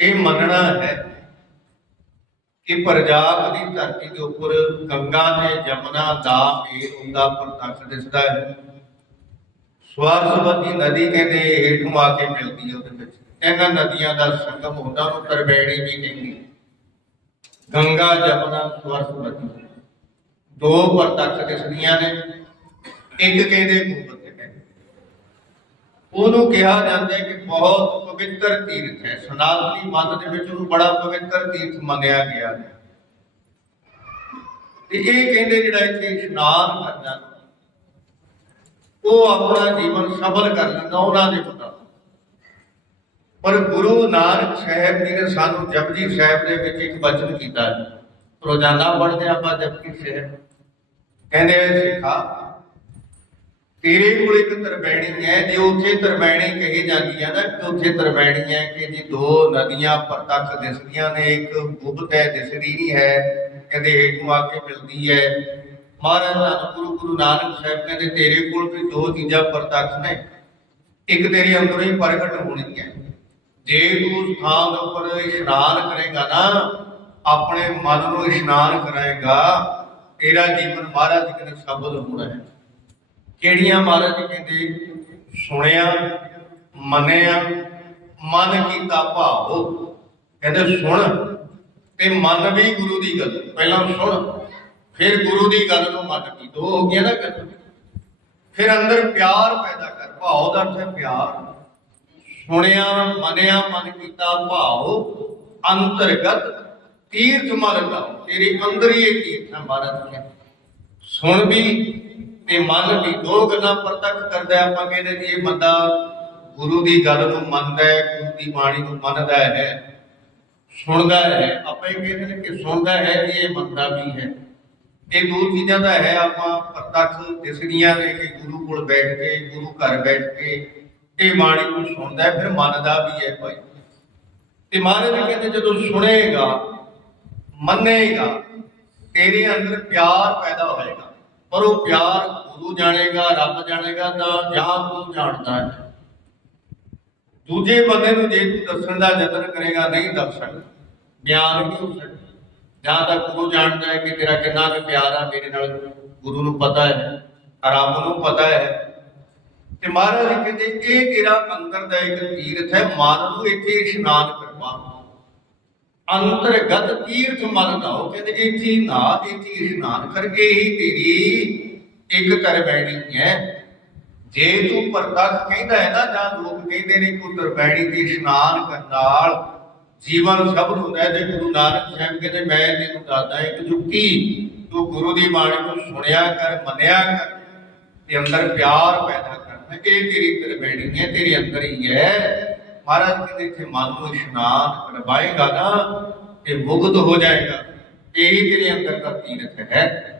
ਇਹ ਮੰਨਣਾ ਹੈ ਕਿ ਪੰਜਾਬ ਦੀ ਧਰਤੀ ਦੇ ਉੱਪਰ ਗੰਗਾ ਤੇ ਜਮਨਾ ਦਾ ਮੇਲ ਹੁੰਦਾ ਪ੍ਰਤੱਖ ਦਿਸਦਾ ਹੈ। ਸਵਾਰਸਵਤੀ ਨਦੀ ਕਹਿੰਦੇ ਹੇਠੋਂ ਆ ਕੇ ਮਿਲਦੀ ਹੈ ਉਹਦੇ ਵਿੱਚ। ਇਹਨਾਂ ਨਦੀਆਂ ਦਾ ਸੰਗਮ ਹੁੰਦਾ ਨੂੰ ਤਰਬੈਣੀ ਵੀ ਕਹਿੰਦੀ। ਗੰਗਾ, ਜਮਨਾ ਸਵਾਰਸਵਤੀ ਦੋ ਪ੍ਰਤੱਖ ਦਿਸਦੀਆਂ ਨੇ। ਇੱਕ ਕਹਿੰਦੇ ਉਹਨੂੰ ਕਿਹਾ ਜਾਂਦਾ ਹੈ ਕਿ ਬਹੁਤ ਪਵਿੱਤਰ ਤੀਰਥ ਹੈ। ਸਨਾਤਨੀ ਮਤ ਦੇ ਵਿੱਚ ਉਹਨੂੰ ਬੜਾ ਪਵਿੱਤਰ ਤੀਰਥ ਮੰਨਿਆ ਗਿਆ। ਹੈ ਤੇ ਇਹ ਕਹਿੰਦੇ ਜਿਹੜਾ ਇੱਥੇ ਇਸ਼ਨਾਨ ਕਰਦਾ ਉਹ ਆਪਣਾ ਜੀਵਨ ਸਫਲ ਕਰ ਲੈਂਦਾ, ਉਹਨਾਂ ਦੇ ਪਤਾ ਪਰ ਗੁਰੂ ਨਾਨਕ ਸਾਹਿਬ ਜੀ ਨੇ ਸਾਨੂੰ ਜਪਜੀ ਸਾਹਿਬ ਦੇ ਵਿੱਚ ਇੱਕ ਬਚਨ ਕੀਤਾ। ਹੈ ਰੋਜ਼ਾਨਾ ਪੜ੍ਹਦੇ ਆਪਾਂ ਜਪਜੀ ਸਾਹਿਬ। ਕਹਿੰਦੇ ਸਿੱਖਾ ਤੇਰੇ ਕੋਲ ਇੱਕ ਤਰਵੈਣੀ ਹੈ, ਜੇ ਉੱਥੇ ਤਰਵੈਣੀ ਕਹੀ ਜਾਂਦੀ ਹੈ ਨਾ ਕਿ ਉੱਥੇ ਤਰਵੈਣੀ ਹੈ ਕਿ ਜੀ ਦੋ ਨਦੀਆਂ ਪ੍ਰਤੱਖ ਦਿਸਦੀਆਂ ਨੇ, ਇੱਕ ਗੁਪਤ ਹੈ ਦਿਸਦੀ ਨਹੀਂ ਹੈ, ਕਹਿੰਦੇ ਹੇਠੋਂ ਆ ਕੇ ਮਿਲਦੀ ਹੈ। ਮਹਾਰਾਜ ਧੰਨ ਗੁਰੂ ਗੁਰੂ ਨਾਨਕ ਸਾਹਿਬ ਕਹਿੰਦੇ ਤੇਰੇ ਕੋਲ ਵੀ ਦੋ ਚੀਜ਼ਾਂ ਪ੍ਰਤੱਖ ਨੇ, ਇੱਕ ਤੇਰੇ ਅੰਦਰੋਂ ਹੀ ਪ੍ਰਗਟ ਹੋਣੀ ਹੈ ਜੇ ਤੂੰ ਸਥਾਨ ਉੱਪਰ ਇਸ਼ਨਾਨ ਕਰੇਗਾ ਨਾ, ਆਪਣੇ ਮਨ ਨੂੰ ਇਸ਼ਨਾਨ ਕਰਾਏਗਾ, ਤੇਰਾ ਜੀਵਨ ਮਹਾਰਾਜ ਜੀ ਸਬਦ ਹੋਣਾ ਹੈ। ਕਿਹੜੀਆਂ ਮਹਾਰਾਜ ਕਹਿੰਦੇ ਸੁਣਿਆ, ਮੰਨਿਆ, ਮਨ ਕੀਤਾ ਭਾਵੋ। ਕਹਿੰਦੇ ਸੁਣ ਤੇ ਮੰਨ ਵੀ ਗੁਰੂ ਦੀ ਗੱਲ। ਪਹਿਲਾਂ ਸੁਣ, ਫਿਰ ਗੁਰੂ ਦੀ ਗੱਲ ਨੂੰ ਮੰਨ ਕੀ। ਦੋ ਹੋ ਗਿਆ ਨਾ ਗੱਲ। ਫਿਰ ਅੰਦਰ ਪਿਆਰ ਪੈਦਾ ਕਰ। ਭਾਵ ਦਾ ਅਰਥ ਹੈ ਪਿਆਰ। ਸੁਣਿਆ, ਮੰਨਿਆ, ਮਨ ਕੀਤਾ ਭਾਵ। ਅੰਤਰਗਤ ਤੀਰਥ ਮਨ ਦਾ ਤੇਰੇ ਅੰਦਰ ਹੀ ਇਹ ਤੀਰਥ ਹੈ ਮਹਾਰਾਜ ਜੀ। ਸੁਣ ਵੀ ਤੇ ਮਨ ਵੀ ਦੋ ਗੱਲਾਂ ਪ੍ਰਤੱਖ ਕਰਦਾ ਆਪਾਂ ਕਹਿੰਦੇ ਜੀ ਇਹ ਬੰਦਾ ਗੁਰੂ ਦੀ ਗੱਲ ਨੂੰ ਮੰਨਦਾ ਹੈ, ਗੁਰੂ ਦੀ ਬਾਣੀ ਨੂੰ ਮੰਨਦਾ ਹੈ, ਸੁਣਦਾ ਹੈ। ਆਪਾਂ ਇਹ ਕਹਿੰਦੇ ਨੇ ਕਿ ਸੁਣਦਾ ਹੈ ਜੀ ਇਹ ਮੰਨਦਾ ਵੀ ਹੈ। ਇਹ ਦੋ ਚੀਜ਼ਾਂ ਦਾ ਹੈ ਆਪਾਂ ਪ੍ਰਤੱਖ ਦਿਸਦੀਆਂ ਨੇ ਕਿ ਗੁਰੂ ਕੋਲ ਬੈਠ ਕੇ, ਗੁਰੂ ਘਰ ਬੈਠ ਕੇ ਇਹ ਬਾਣੀ ਨੂੰ ਸੁਣਦਾ ਫਿਰ ਮੰਨਦਾ ਵੀ ਹੈ ਭਾਈ। ਤੇ ਮਹਾਰਾਜ ਜੀ ਕਹਿੰਦੇ ਜਦੋਂ ਸੁਣੇਗਾ, ਮੰਨੇਗਾ, ਤੇਰੇ ਅੰਦਰ ਪਿਆਰ ਪੈਦਾ ਪਰ ਉਹ ਪਿਆਰ ਗੁਰੂ ਜਾਣੇਗਾ, ਰੱਬ ਜਾਣੇਗਾ, ਤਾਂ ਜਾਂ ਤੂੰ ਜਾਣਦਾ ਹੈ। ਦੂਜੇ ਬੰਦੇ ਨੂੰ ਜੇ ਤੂੰ ਦੱਸਣ ਦਾ ਯਤਨ ਕਰੇਗਾ, ਨਹੀਂ ਦੱਸ ਸਕਦਾ। ਬਿਆਨ ਨਹੀਂ ਹੋ ਸਕਦਾ। ਜਾਂ ਤਾਂ ਗੁਰੂ ਜਾਣਦਾ ਹੈ ਕਿ ਤੇਰਾ ਕਿੰਨਾ ਕੁ ਪਿਆਰ ਆ, ਮੇਰੇ ਨਾਲ ਗੁਰੂ ਨੂੰ ਪਤਾ ਹੈ ਰੱਬ ਨੂੰ ਪਤਾ ਹੈ। ਤੇ ਮਹਾਰਾਜ ਕਹਿੰਦੇ, ਇਹ ਤੇਰਾ ਅੰਦਰ ਦਾ ਇੱਕ ਤੀਰਥ ਹੈ ਮਨ ਨੂੰ ਇੱਥੇ ਇਸ਼ਨਾਨ ਅੰਤਰਗਤ ਤੀਰਥ ਮਨ ਦਾ ਕਹਿੰਦੇ ਇੱਥੇ ਨਾ, ਇੱਥੇ ਹੀ ਇਸ਼ਨਾਨ ਕਰਕੇ ਹੀ ਤੇਰੀ ਇੱਕ ਤਰਵੈਣੀ ਹੈ। ਜੇ ਤੂੰ ਪ੍ਰਤੱਖ ਕਹਿੰਦਾ ਹੈ ਨਾ, ਜਾਂ ਲੋਕ ਕਹਿੰਦੇ ਨੇ ਕਿ ਤਰਵੈਣੀ ਤੇ ਇਸ਼ਨਾਨ ਕਰਨ ਨਾਲ ਜੀਵਨ ਸਫਲ ਹੁੰਦਾ ਹੈ, ਤੇ ਗੁਰੂ ਨਾਨਕ ਸਾਹਿਬ ਕਹਿੰਦੇ, ਮੈਂ ਤੈਨੂੰ ਦੱਸਦਾ, ਇੱਕ ਜੁਗਤੀ ਤੂੰ ਗੁਰੂ ਦੀ ਬਾਣੀ ਨੂੰ ਸੁਣਿਆ ਕਰ, ਮੰਨਿਆ ਕਰ, ਤੇ ਅੰਦਰ ਪਿਆਰ ਪੈਦਾ ਕਰਨਾ ਇਹ ਤੇਰੀ ਤਰਵੈਣੀ ਹੈ, ਤੇਰੇ ਅੰਦਰ ਹੀ ਹੈ। ਮਹਾਰਾਜ ਕਹਿੰਦੇ ਇੱਥੇ ਮਨ ਨੂੰ ਇਸ਼ਨਾਨ ਕਰਵਾਏਗਾ ਨਾ ਤੇ ਮੁਗਧ ਹੋ ਜਾਏਗਾ। ਇਹੀ ਤੇਰੇ ਅੰਦਰ ਦਾ ਤੀਰਥ ਹੈ